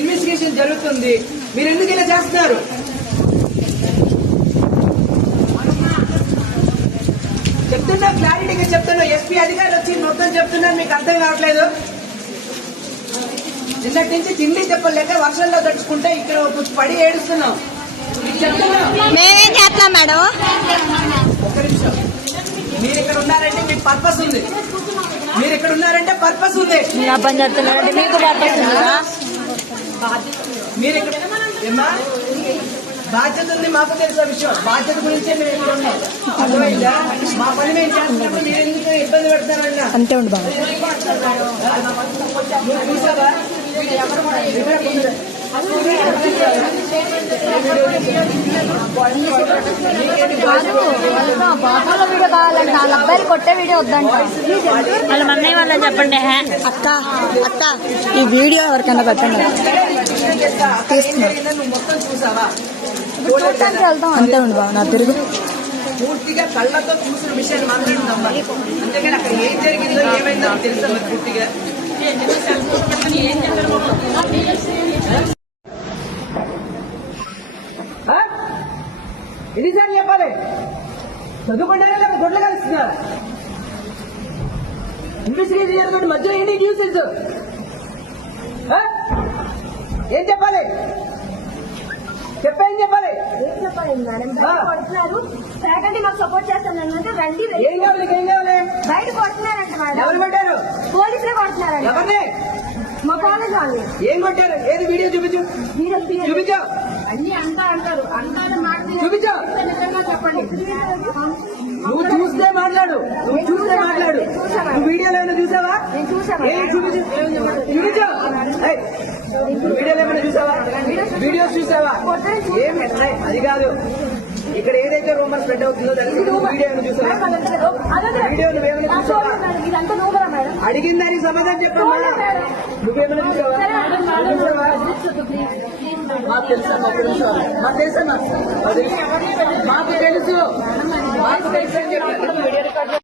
Investigation జరుగుతుంది. మీరు ఎందుకు ఇలా చేస్తున్నారు? చెప్తున్నా, క్లారిటీగా చెప్తున్నా. ఎస్పీ అధికారులు వచ్చి మొత్తం చెప్తున్నారు, మీకు అర్థం కావట్లేదు. నిన్నటి నుంచి తిండి చెప్పలేక వర్షంలో తడుచుకుంటే ఇక్కడ పడి ఏడుస్తున్నాం. మేమేం చేస్తాం మేడం? ఒక్క నిమిషం. మీరు ఇక్కడ ఉన్నారంటే మీకు పర్పస్ ఉంది. మీరు ఇక్కడ ఉన్నారంటే పర్పస్ ఉంది. పని చేస్తున్నారంటే మీకు పర్పస్ ఉందా? మీరు ఇక్కడ ఏమా బాధ్యత ఉంది, మాకు తెలిసిన విషయం. బాధ్యత గురించే మేము ఇక్కడ ఉన్నాం. అర్థమైందా? మా పని మేము చేస్తున్నప్పుడు మీరు ఎందుకు ఇబ్బంది పెడతారన్నా? అంతే ఉండు బాబు. నువ్వు చూసావా? బాటలో వీడియో కావాలంటే వాళ్ళ అబ్బాయిలు కొట్టే వీడియో వద్దంట. వాళ్ళ మన్నయ్య వాళ్ళని చెప్పండి. అక్క అక్క ఈ వీడియో ఎవరికైనా పెట్టండి. మొత్తం చూసావా? చూడటానికి వెళ్తాం. అంతే ఉండు బాబు. నా తిరుగు పూర్తిగా కళ్ళతో చూసిన విషయాన్ని మాత్రం నమ్మాలి. అంతేగాని అక్కడ ఏం జరిగిందో ఏమైందో తెలుసా పూర్తిగా? ఎన్నిసార్లు చెప్పాలి? చదువుకుంటారా లేక గొడ్లు కలుస్తున్నారా? ఇన్వెస్టిగేషన్ జరుగుతుంది, మధ్యలో ఏంటి న్యూసెన్స్? ఏం చెప్పాలి? చెప్పేం చెప్పాలి? ఏం చెప్పాలి మేడం? బయట కొడుతున్నారు, ఫ్యాకల్టీ మాకు సపోర్ట్ చేస్తాం రండి. ఏం కావాలి? ఏం కావాలి? బయట కొడుతున్నారంట మేడం. ఎవరు కొట్టారు? పోలీసులే కొడుతున్నారంట. ఎవరిని? మా కాలేజ్ వాళ్ళు. ఏం కొట్టారు? ఏది వీడియో చూపించు. చూపించు. అన్ని అంటారు చూపించు. చెప్పండి. నువ్వు చూస్తే మాట్లాడు. నువ్వు చూస్తే మాట్లాడు. నువ్వు వీడియోలో ఏమైనా చూసావా? నేను చూసాను. చూపించు. చూపించు. వీడియోలో ఏమైనా చూసావా? వీడియోస్ చూసావా? ఏమి అది కాదు. ఇక్కడ ఏదైతే రూమర్ స్ప్రెడ్ అవుతుందో దానికి వీడియో ఏమైనా చూసావా? వీడియో నువ్వేమైనా చూసావా? ఇదంతా నువ్వురా మేడం. అడిగిన దానికి సమాధానం చెప్పమ్మా. నువ్వేమైనా చూసావా? మాకు తెలుసా? మాకు తెలుసా? మాకు తెలుసు అని చెప్పారు.